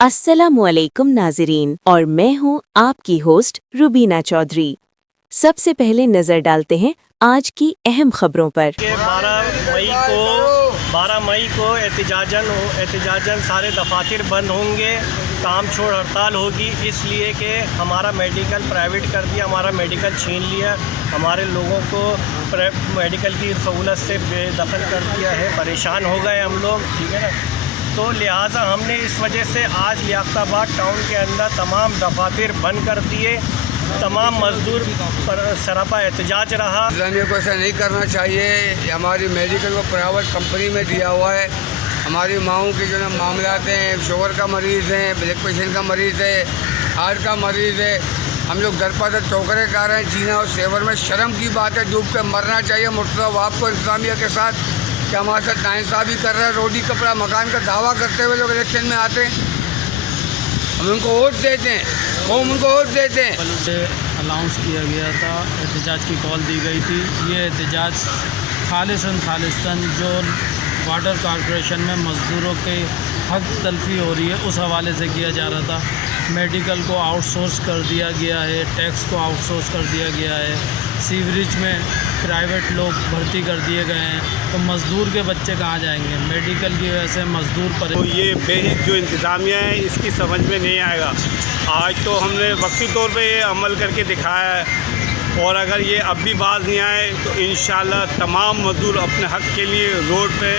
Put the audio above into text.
अस्सलामुअलैकुम नाज़रीन, और मैं हूं आपकी होस्ट रुबीना चौधरी। सबसे पहले नज़र डालते हैं आज की अहम खबरों पर। 12 मई को एहतिजाजन सारे दफातर बंद होंगे, काम छोड़ हड़ताल होगी, इसलिए कि हमारा मेडिकल प्राइवेट कर दिया, हमारा मेडिकल छीन लिया, हमारे लोगों को मेडिकल की सहूलत से बेदखल कर दिया है, परेशान हो गए हम लोग, ठीक है ना। तो लिहाजा हमने इस वजह से आज लियाकताबाद टाउन के अंदर तमाम दफातर बंद कर दिए, तमाम मजदूर पर सरापा एहतजाज रहा। इंतज़ामिया को ऐसा नहीं करना चाहिए। हमारी मेडिकल को प्राइवेट कंपनी में दिया हुआ है। हमारी माओं के जो ना मामलात हैं, शुगर का मरीज़ है, ब्लड प्रेशर का मरीज़ है, हार्ट का मरीज़ है, हम लोग दर पर दर ठोकरें खा रहे हैं। जीना और सेवर में शर्म की बात है, डूब कर मरना चाहिए। मुर्तज़ा वाप को इंतज़ामिया के साथ कि हमारे साथ नाइंसाफ़ी कर रहे हैं, रोटी कपड़ा मकान का दावा करते हुए लोग इलेक्शन में आते हैं। हम उनको वोट देते हैं, कौम उनको वोट देते हैं। अनाउंस किया गया था, एहतजाज की कॉल दी गई थी। ये एहतजाज खालिसन जो वाटर कॉरपोरेशन में मज़दूरों के हक तलफी हो रही है उस हवाले से किया जा रहा था। मेडिकल को आउटसोर्स कर दिया गया है, टैक्स को आउटसोर्स कर दिया गया है, सीवरेज में प्राइवेट लोग भर्ती कर दिए गए हैं, तो मज़दूर के बच्चे कहाँ जाएंगे? मेडिकल की वजह से मज़दूर पर तो ये बेसिक जो इंतज़ामिया है इसकी समझ में नहीं आएगा। आज तो हमने वक्ती तौर पे ये अमल करके दिखाया है, और अगर ये अब भी बाज नहीं आए तो इंशाल्लाह तमाम मज़दूर अपने हक़ के लिए रोड पे